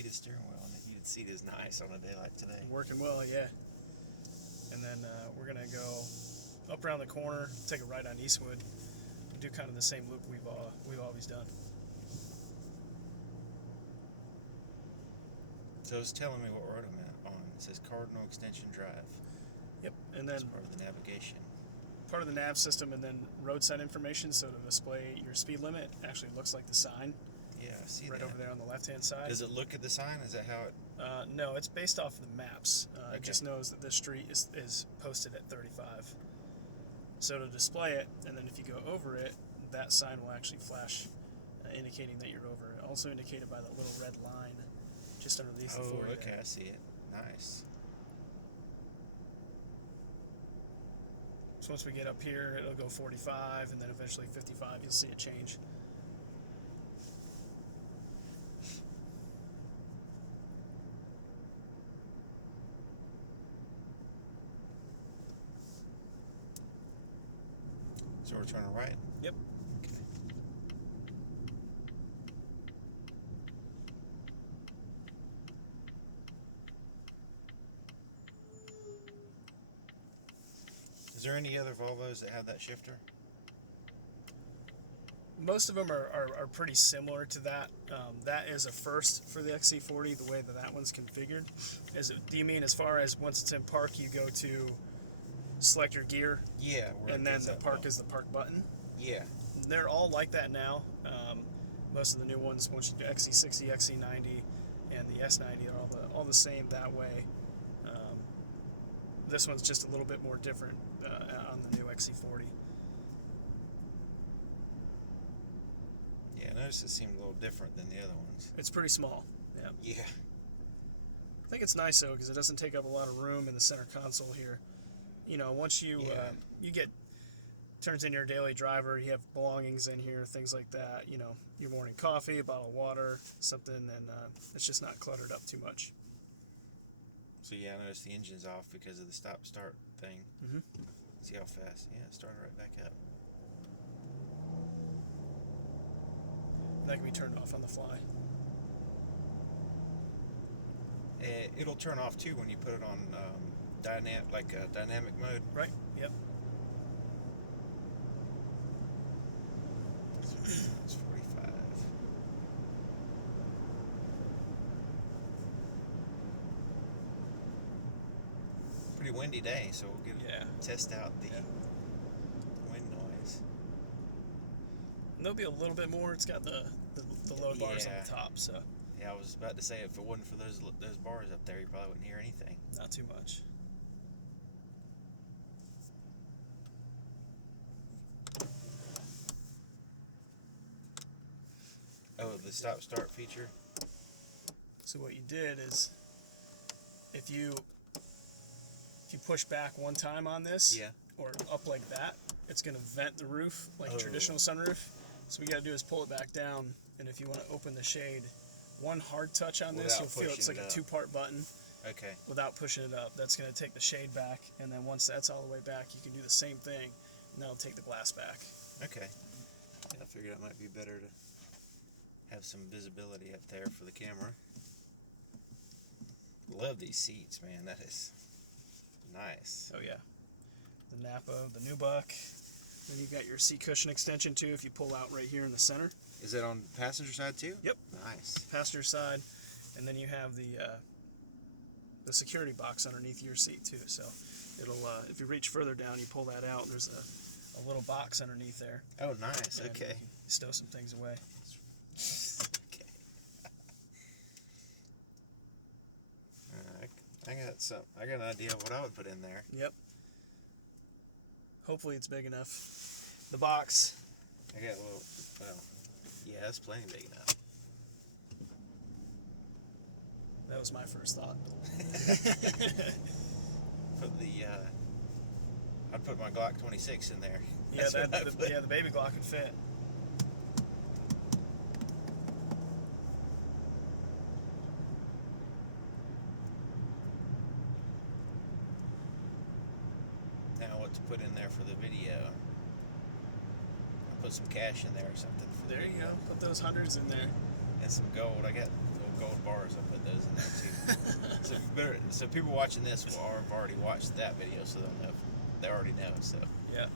heated steering wheel and the heated seat is nice on a day like today. Working well, yeah. And then we're gonna go up around the corner, take a right on Eastwood, and do kind of the same loop we've always done. So it's telling me what road I'm on. It says Cardinal Extension Drive. Yep, and then It's part of the navigation. Part of the nav system, and then road sign information. So to display your speed limit, actually looks like the sign. Yeah, I see right that. over there on the left-hand side. Does it look at the sign? Is that how it... No, it's based off of the maps. Okay. It just knows that this street is posted at 35. So to display it, and then if you go over it, that sign will actually flash, indicating that you're over it. Also indicated by the little red line just underneath the 40. Oh, okay, I see it. Nice. So once we get up here, it'll go 45, and then eventually 55. You'll see it change. So we're turning right? Yep. Okay. Is there any other Volvos that have that shifter? Most of them are pretty similar to that. That is a first for the XC40, the way that one's configured. Do you mean as far as once it's in park, you go to select your gear? Yeah. And then the park is the park button? Yeah. They're all like that now. Most of the new ones, once you do XC60, XC90, and the S90, are all the same that way. This one's just a little bit more different on the new XC40. Yeah, I noticed it seemed a little different than the other ones. It's pretty small. Yeah. Yeah. I think it's nice though because it doesn't take up a lot of room in the center console here. You know, once you turns in your daily driver, you have belongings in here, things like that. You know, your morning coffee, a bottle of water, something, and it's just not cluttered up too much. So yeah, I noticed the engine's off because of the stop-start thing. Mm-hmm. See how fast? Yeah, it started right back up. That can be turned off on the fly. It'll turn off too when you put it on dynamic mode. Right. Yep. It's 45. Pretty windy day, so we'll test out the wind noise. And there'll be a little bit more. It's got the load bars on the top, so. Yeah, I was about to say if it wasn't for those bars up there, you probably wouldn't hear anything. Not too much. Oh, the stop-start feature? So what you did is, if you push back one time on this, or up like that, it's going to vent the roof like a traditional sunroof. So what you got to do is pull it back down, and if you want to open the shade, one hard touch on this, you'll feel it's like a two-part button. Okay. Without pushing it up. That's going to take the shade back, and then once that's all the way back, you can do the same thing, and that'll take the glass back. Okay. Yeah, I figured it might be better to have some visibility up there for the camera. Love these seats, man. That is nice. Oh yeah. The Napa, the Nubuck. Then you've got your seat cushion extension too if you pull out right here in the center. Is that on the passenger side too? Yep. Nice. Passenger side. And then you have the security box underneath your seat too. So it'll if you reach further down, you pull that out, there's a little box underneath there. Oh, nice. And okay. You stow some things away. Okay. I got an idea of what I would put in there. Yep. Hopefully it's big enough. The box. I got a little. Well, yeah, that's plenty big enough. That was my first thought. I'd put my Glock 26 in there. Yeah, the baby Glock could fit. Now what to put in there for the video? I'll put some cash in there or something. There you go. Put those hundreds in there. And some gold. I got gold gold bars. I'll put those in there too. So people watching this will have already watched that video, so they'll know. They already know. So Yeah.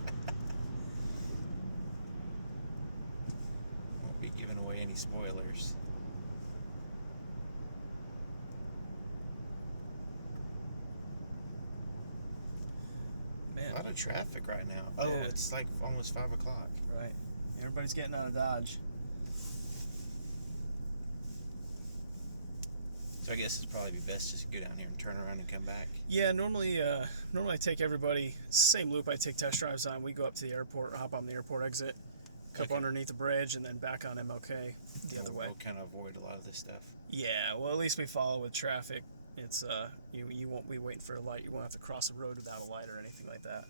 Won't be giving away any spoilers. Man. A lot of traffic right now. Oh, Yeah. it's like almost 5 o'clock. Right. Everybody's getting out of Dodge. So I guess it'd probably be best just to go down here and turn around and come back. Yeah, normally I take everybody, same loop I take test drives on. We go up to the airport, hop on the airport exit, come Okay. underneath the bridge, and then back on MLK the other way. We'll kind of avoid a lot of this stuff. Yeah, well, at least we follow with traffic. It's you won't be waiting for a light. You won't have to cross a road without a light or anything like that.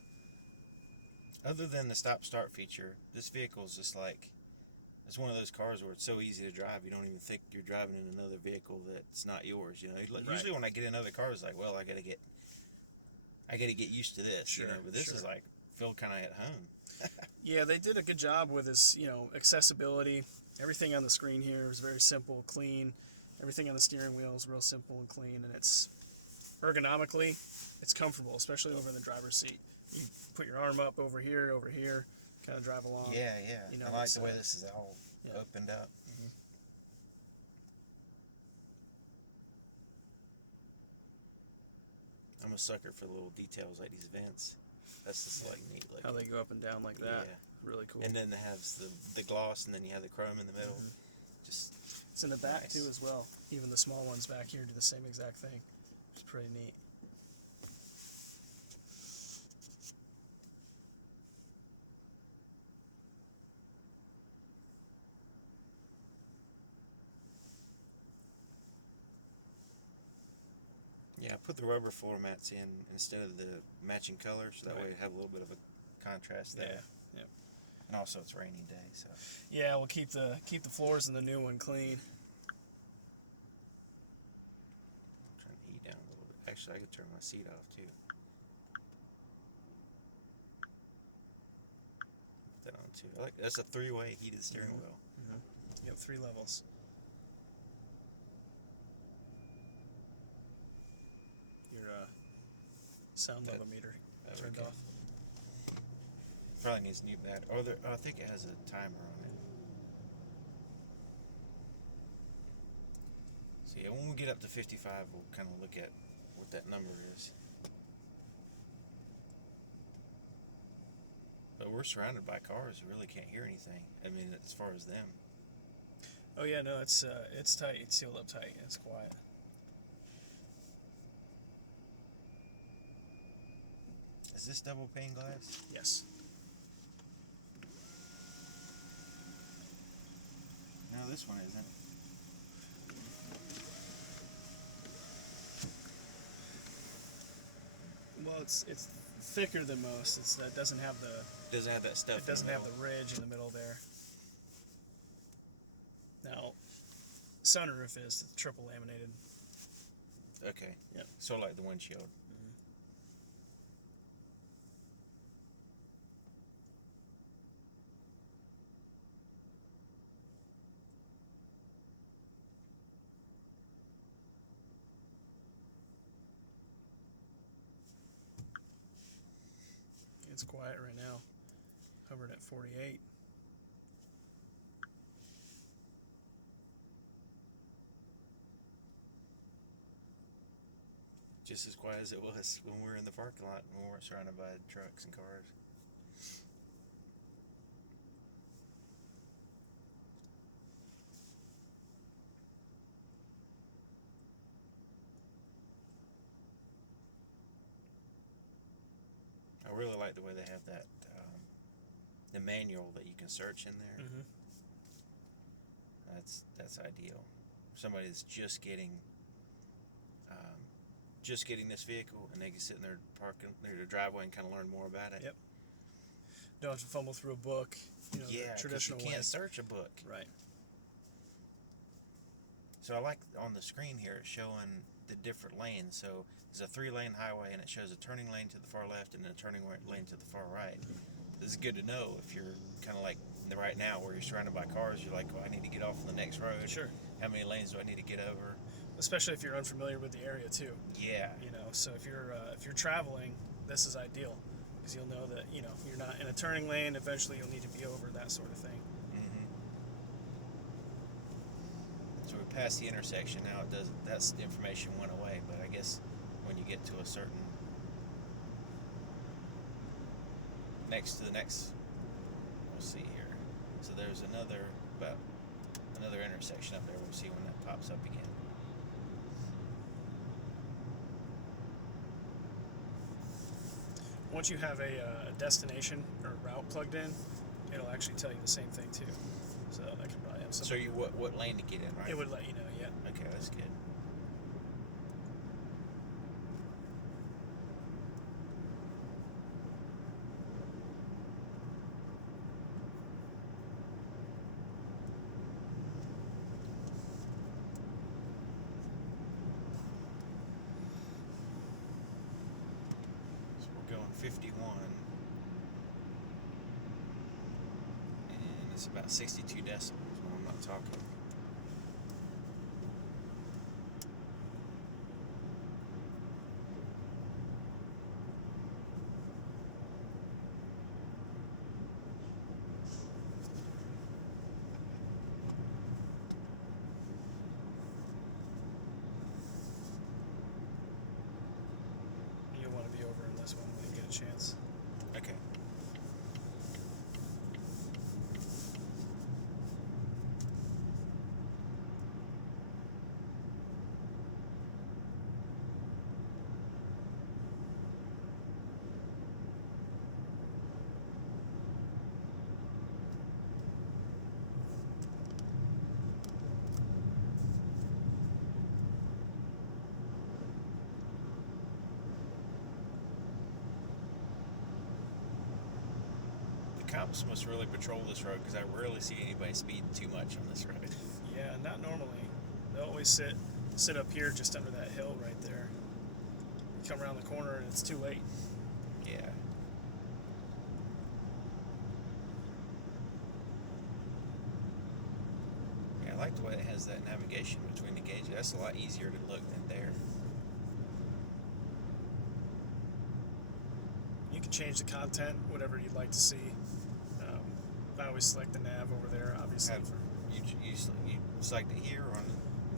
Other than the stop-start feature, this vehicle is just like, it's one of those cars where it's so easy to drive, you don't even think you're driving in another vehicle that's not yours. You know, usually when I get in other cars, like, well, I gotta get used to this. Sure, you know, but this sure. is like feel kind of at home. Yeah, they did a good job with this, accessibility. Everything on the screen here is very simple, clean. Everything on the steering wheel is real simple and clean, and it's ergonomically, it's comfortable, especially over in the driver's seat. You put your arm up over here, kind of drive along. Yeah. You know, I like it's, the way this is all yeah. opened up. Mhm. I'm a sucker for the little details like these vents. That's just like neat. Like How they go up and down like that. Yeah. Really cool. And then it has the gloss, and then you have the chrome in the middle. Mhm. Just It's in the back nice. too as well. Even the small ones back here do the same exact thing. It's pretty neat. Yeah, I put the rubber floor mats in instead of the matching color, so that way you have a little bit of a contrast there. Yeah. And also it's a rainy day, so. Yeah, we'll keep the floors in the new one clean. I'm trying to eat down a little bit. Actually, I could turn my seat off too. Put that on too. That's a 3-way heated steering wheel. You have 3 levels. Your sound level meter turned okay. off. Probably needs new battery. I think it has a timer on it. So yeah, when we get up to 55, we'll kind of look at what that number is. But we're surrounded by cars. We really can't hear anything. I mean, as far as them. Oh yeah, no, it's tight. It's sealed up tight. It's quiet. Is this double pane glass? Yes. No, this one isn't. Well, it's thicker than most. It doesn't have the Doesn't have that stuff. it doesn't have the ridge in the middle there. Now, sunroof is triple laminated. Okay. Yep. So like the windshield. It's quiet right now. Hovering at 48. Just as quiet as it was when we were in the parking lot and we weren't surrounded by trucks and cars. I really like the way they have that, the manual that you can search in there. Mm-hmm. That's ideal. Somebody that's just getting this vehicle, and they can sit in their their driveway and kind of learn more about it. Yep. Don't have to fumble through a book. Yeah, 'cause traditional you can't way. search a book. Right. So I like on the screen here it's showing the different lanes. So there's a 3-lane highway, and it shows a turning lane to the far left and then a turning lane to the far right. This is good to know if you're kind of like right now where you're surrounded by cars. You're like, well, I need to get off on the next road. Sure. how many lanes do I need to get over? Especially if you're unfamiliar with the area too. Yeah. You know, so if you're traveling, this is ideal because you'll know that you're not in a turning lane. Eventually, you'll need to be over that sort of thing. Mm-hmm. So we passed the intersection now. It does. That's the information went away. But I guess when you get to a certain next to the next, we'll see here. So there's another intersection up there. We'll see when that pops up again. Once you have a destination or route plugged in, it'll actually tell you the same thing too. So that can probably have some. So you what lane to get in, right? It would let you know, yeah. Okay, that's good. So we're going 51. And it's about 62 decibels when I'm not talking. You'll want to be over in this one when you get a chance. Okay. Cops must really patrol this road because I rarely see anybody speed too much on this road. Yeah, not normally. They'll always sit up here just under that hill right there. You come around the corner and it's too late. Yeah. Yeah, I like the way it has that navigation between the gauges. That's a lot easier to look than there. You can change the content, whatever you'd like to see. I always select the nav over there, obviously. You select it here or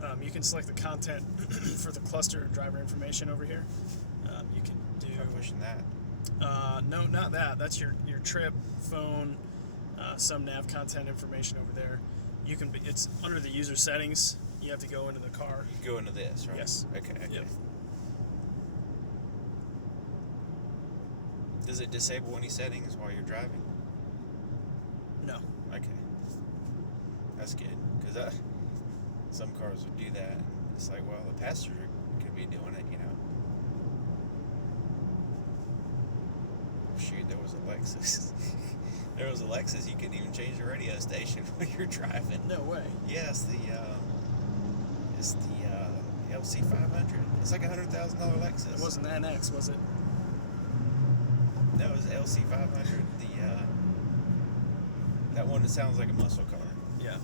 on You can select the content for the cluster driver information over here. You can do. Try pushing that. No, not that. That's your trip, phone, some nav content information over there. You can. It's under the user settings. You have to go into the car. You go into this, right? Yes. Okay. Yep. Does it disable any settings while you're driving? No. Okay. That's good, because some cars would do that. It's like, well, the passenger could be doing it, you know. Shoot, there was a Lexus. There was a Lexus. You couldn't even change the radio station when you're driving. No way. Yeah, it's the LC500. It's like $100,000 Lexus. It wasn't the NX, was it? No, it was the LC500. That one that sounds like a muscle car. Yeah.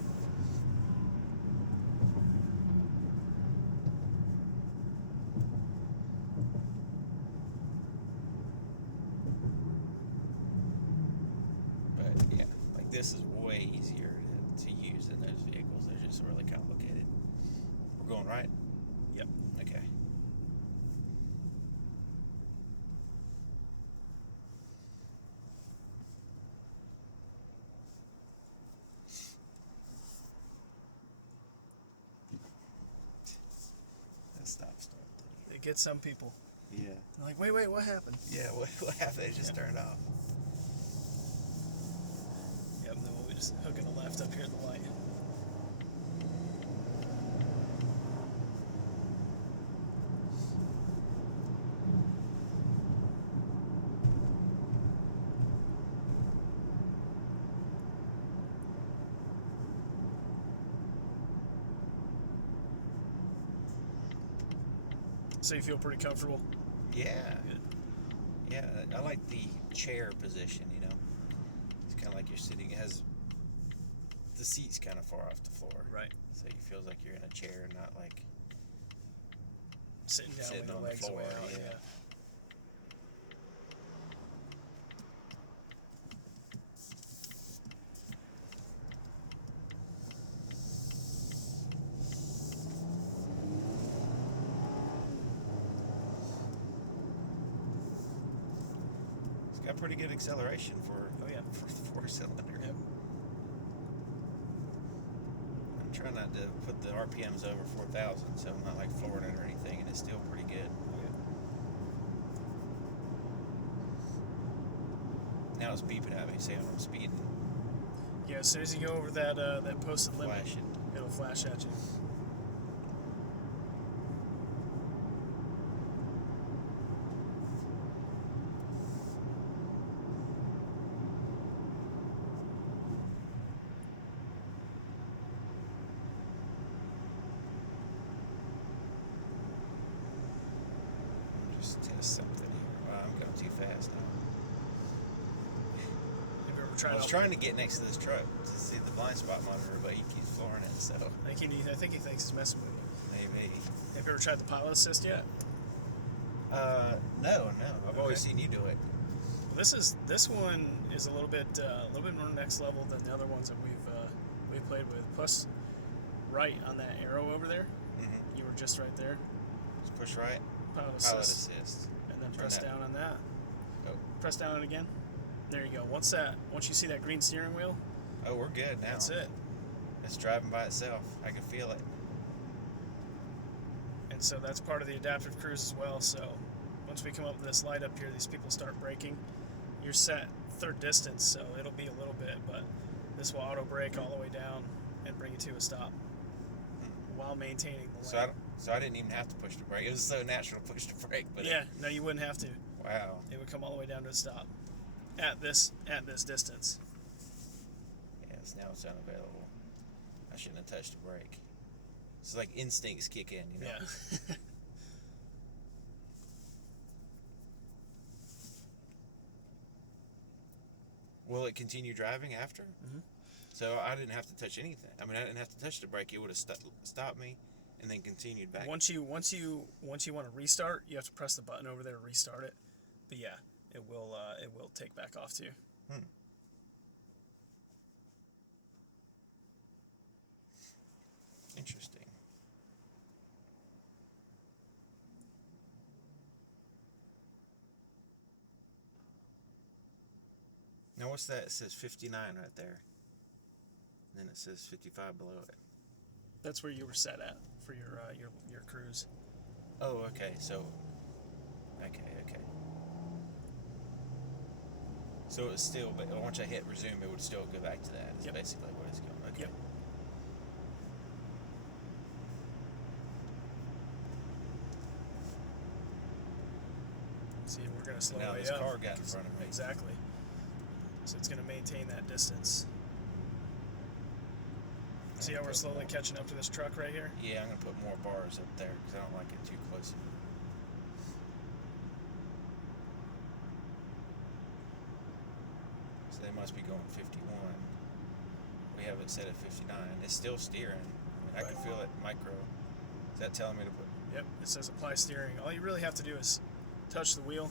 But yeah, like this is way easier to use than those vehicles. They're just really complicated. We're going right? Yep. Okay. Stop. It gets some people. Yeah. They're like, wait, what happened? Yeah, what happened? It just turned off. Yep, and then we'll be just hooking a left up here at the light. So you feel pretty comfortable? Yeah. Good. Yeah, I like the chair position, you know. It's kind of like you're sitting. It has the seat's kind of far off the floor. Right. So it feels like you're in a chair, not like sitting down with your on legs the floor. way out. Yeah. It's got pretty good acceleration for four-cylinder. Yep. I'm trying not to put the RPMs over 4,000, so I'm not like flooring it or anything, and it's still pretty good. Now it's beeping at me, saying I'm speeding. Yeah, as soon as you go over that that posted limit, it'll flash at you. Just test something here. Wow, I'm going too fast now. I was trying to get next to this truck to see the blind spot monitor, but he keeps flooring it, so. I think he thinks he's messing with you. Maybe. Have you ever tried the pilot assist yet? No. I've always seen you do it. Well, this one is a little bit more next level than the other ones that we've played with. Plus, right on that arrow over there, you were just right there. Just push right. Pilot assist. And then press down on that. Oh. Press down on it again. There you go. Once you see that green steering wheel, oh, we're good now. That's it. It's driving by itself. I can feel it. And so that's part of the adaptive cruise as well. So once we come up with this light up here, these people start braking. You're set third distance, so it'll be a little bit, but this will auto brake all the way down and bring you to a stop while maintaining the lane. So I didn't even have to push the brake. It was so natural to push the brake. But no, you wouldn't have to. Wow. It would come all the way down to a stop at this distance. Yes, now it's unavailable. I shouldn't have touched the brake. It's like instincts kick in, you know? Yeah. Will it continue driving after? Mm-hmm. So I didn't have to touch anything. I mean, I didn't have to touch the brake. It would have stopped me and then continued back. Once you want to restart, you have to press the button over there to restart it. But yeah, it will take back off too. Interesting. Now what's that? It says 59 right there. And then it says 55 below it. That's where you were set at for your cruise. Oh, okay. So, okay. So it's still, but once I hit resume, it would still go back to that. Is basically what it's going. Okay. Yep. See, we're going to slow now way this up. car got in front of me. Exactly. So it's going to maintain that distance. See how we're slowly catching up to this truck right here? Yeah, I'm going to put more bars up there because I don't like it too close. So they must be going 51. We have it set at 59. It's still steering. I can feel it micro. Is that telling me to put? Yep, it says apply steering. All you really have to do is touch the wheel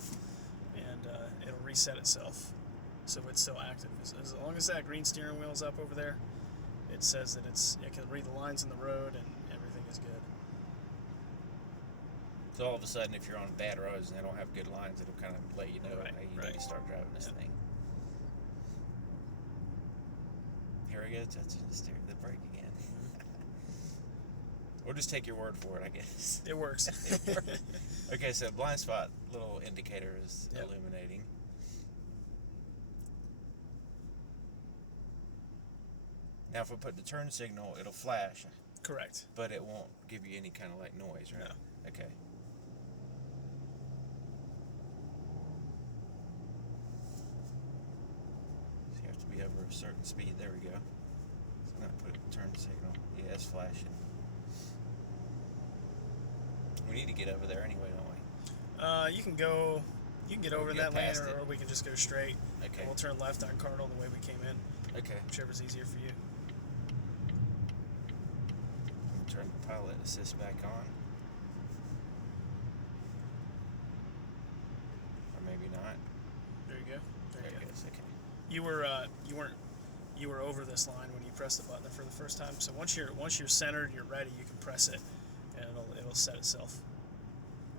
and it'll reset itself so it's still active. As long as that green steering wheel is up over there, it says that it can read the lines in the road and everything is good. So all of a sudden, if you're on bad roads and they don't have good lines, it'll kind of let you know, hey, you need to start driving this thing. Here we go, touching the brake again. We'll just take your word for it, I guess. It works. Okay, so blind spot little indicator is illuminating. Now, if I put the turn signal, it'll flash. Correct. But it won't give you any kind of like noise, right? No. Okay. So you have to be over a certain speed. There we go. So I'm going to put turn signal. Yeah, it's flashing. We need to get over there anyway, don't we? You can get over that lane, or we can just go straight. Okay. And we'll turn left on Cardinal the way we came in. Okay. Whichever's easier for you. turn the pilot assist back on. Or maybe not. There you go. There you go. Okay. You were over this line when you pressed the button for the first time. So once you're centered, you're ready, you can press it and it'll set itself.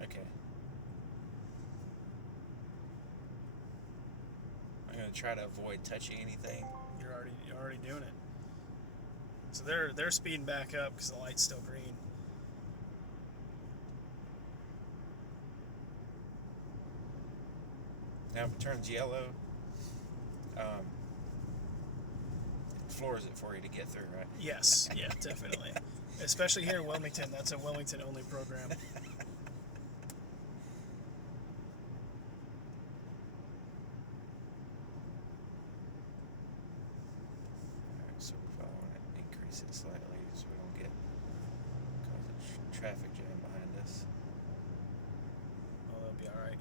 Okay. I'm gonna try to avoid touching anything. You're already doing it. So they're speeding back up because the light's still green. Now if it turns yellow, it floors it for you to get through, right? Yes, yeah, definitely. Especially here in Wilmington. That's a Wilmington only program. So we probably want to increase it slightly so we don't cause a traffic jam behind us. Oh, that'll be alright.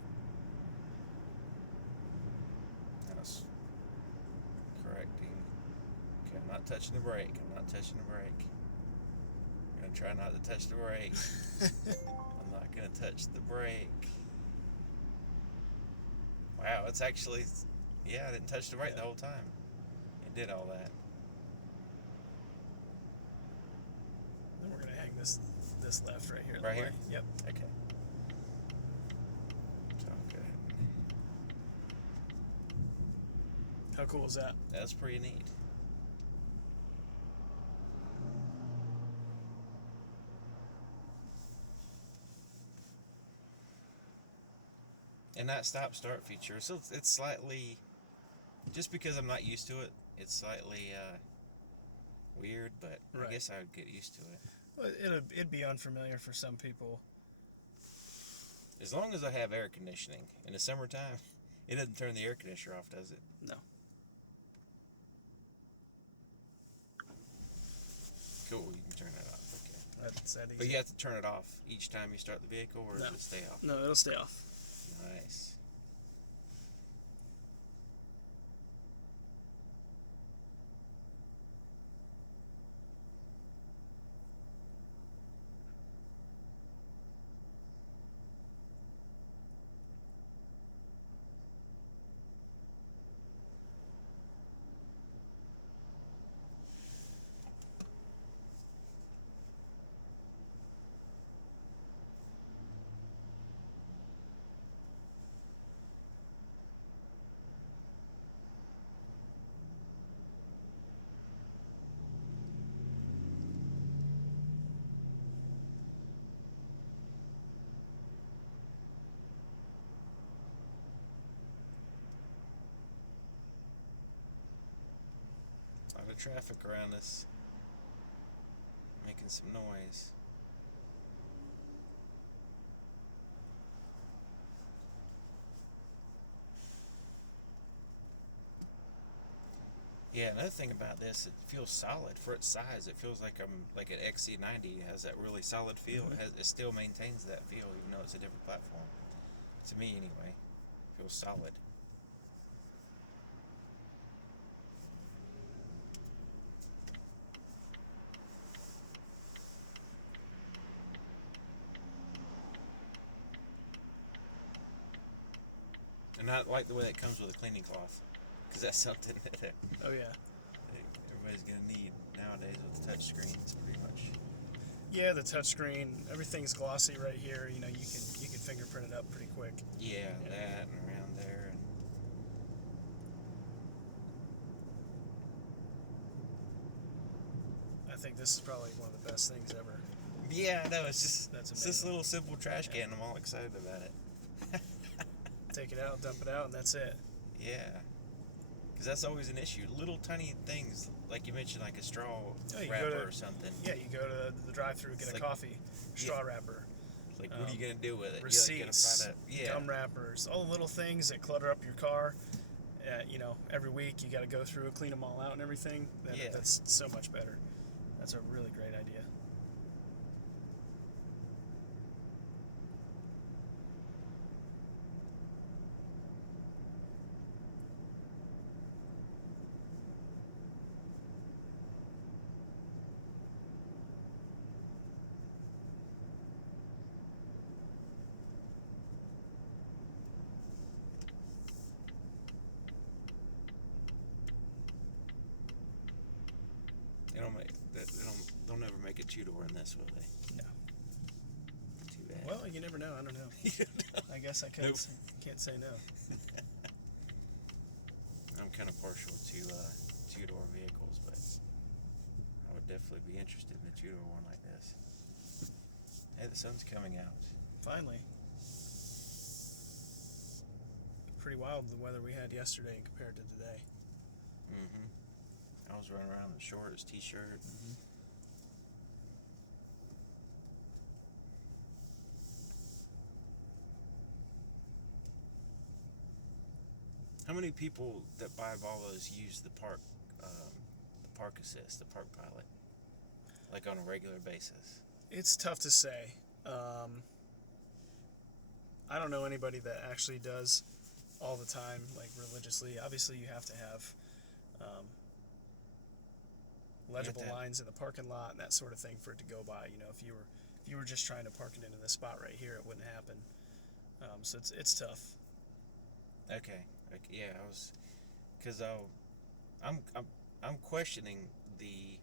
That's correcting. Okay, I'm not touching the brake. I'm gonna try not to touch the brake. I'm not gonna touch the brake. Wow, it's actually, yeah, I didn't touch the brake the whole time. It did all that. Then we're gonna hang this left right here. Right here? Yep. Okay. So good. How cool is that? That's pretty neat. And that stop start feature, so it's slightly, just because I'm not used to it, it's slightly weird, but right. I guess I would get used to it. Well, it'd be unfamiliar for some people. As long as I have air conditioning. In the summertime, it doesn't turn the air conditioner off, does it? No. Cool, you can turn that off. Okay. That's that easy. But you have to turn it off each time you start the vehicle, or does it stay off? No, it'll stay off. Nice. A lot of traffic around us, making some noise. Yeah, another thing about this, it feels solid for its size. It feels like an XC90 has that really solid feel. Mm-hmm. It still maintains that feel, even though it's a different platform. To me, anyway, it feels solid. And I like the way that comes with a cleaning cloth, because that's something that Oh yeah. everybody's gonna need nowadays with the touch screens, pretty much. Yeah, the touchscreen, everything's glossy right here. You know, you can fingerprint it up pretty quick. Yeah, that and around there. I think this is probably one of the best things ever. Yeah, no, it's just That's it's this little simple trash can. I'm all excited about it. Take it out, dump it out, and that's it. Yeah, because that's always an issue. Little tiny things, like you mentioned, like a straw wrapper or something. Yeah, you go to the drive-thru, get a coffee, straw wrapper. Like, what are you gonna do with it? Receipts, gum wrappers, all the little things that clutter up your car. You know, every week you got to go through, clean them all out and everything. That's so much better. That's a really great idea. They'll never make a two-door in this, will they? No. Too bad. Well, you never know. I don't know. I guess I can't say no. I'm kind of partial to two-door vehicles, but I would definitely be interested in a two-door one like this. Hey, the sun's coming out. Finally. Pretty wild the weather we had yesterday compared to today. Mm-hmm. I was running around in the shortest t-shirt. Mm-hmm. How many people that buy Volvos use the park assist, the park pilot, like on a regular basis? It's tough to say. I don't know anybody that actually does all the time, like religiously. Obviously, you have to have legible lines in the parking lot and that sort of thing for it to go by. You know, if you were just trying to park it into this spot right here, it wouldn't happen. So it's tough. Okay, yeah, because I'm questioning the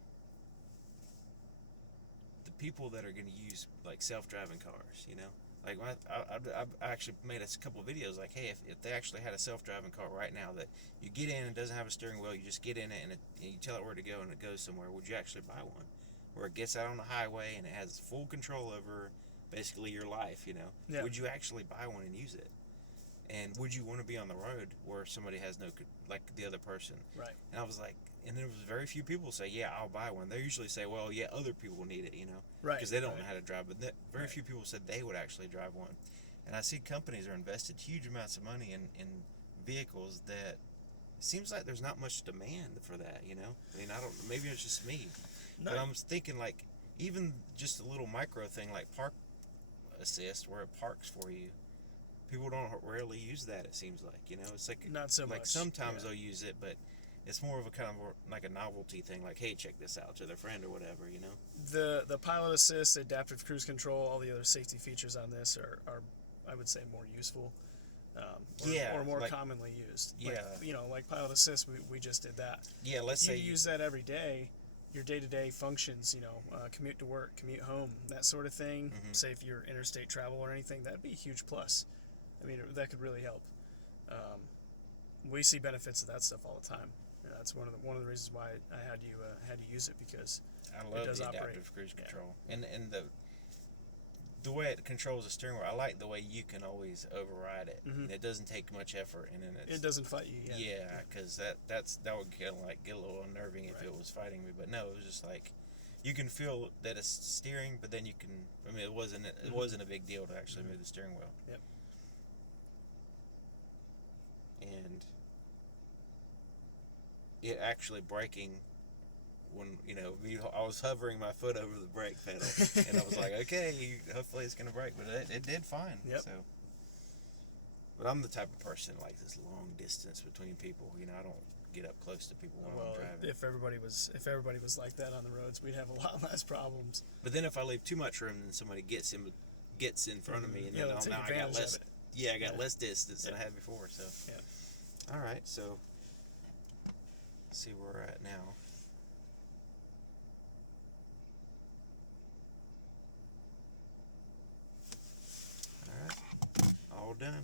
people that are going to use like self-driving cars. You know, like I've actually made a couple videos like, hey, if they actually had a self-driving car right now that you get in and doesn't have a steering wheel, you just get in it and you tell it where to go and it goes somewhere, would you actually buy one? Where it gets out on the highway and it has full control over basically your life, you know? Yeah. Would you actually buy one and use it? And would you want to be on the road where somebody has no, like the other person? Right. And I was like, and there was very few people say, yeah, I'll buy one. They usually say, well, yeah, other people need it, you know? Right. Because they don't know how to drive. But very few people said they would actually drive one. And I see companies are invested huge amounts of money in vehicles that it seems like there's not much demand for that, you know? I mean, I don't, maybe it's just me. No. But I'm thinking like, even just a little micro thing like park assist where it parks for you, people don't rarely use that, it seems like, you know? It's like, not so like much. sometimes they'll use it, but it's more of a kind of like a novelty thing, like, hey, check this out to their friend or whatever, you know? The pilot assist, adaptive cruise control, all the other safety features on this are I would say, more useful. Or more like, commonly used. Yeah. Like, you know, like pilot assist, we just did that. Yeah, let's say you use that every day, your day-to-day functions, you know, commute to work, commute home, that sort of thing. Mm-hmm. Say if you're interstate travel or anything, that'd be a huge plus. I mean, that could really help. We see benefits of that stuff all the time. That's one of the reasons why I had you use it, because I love it does the adaptive cruise control. And the way it controls the steering wheel, I like the way you can always override it. Mm-hmm. And it doesn't take much effort, and then it doesn't fight you. Yeah, because that would get a little unnerving if it was fighting me. But no, it was just like you can feel that it's steering, but then you can. I mean, it wasn't a big deal to actually move the steering wheel. Yep. And it actually braking when, you know, I was hovering my foot over the brake pedal and I was like, okay, hopefully it's going to brake, but it did fine. Yep. So, but I'm the type of person that likes this long distance between people. You know, I don't get up close to people while I'm driving. If everybody was like that on the roads, we'd have a lot less problems. But then if I leave too much room, then somebody gets in front of me, and then now I got less. I got less distance than I had before. So. Yeah. All right. So. Let's see where we're at now. All right. All done.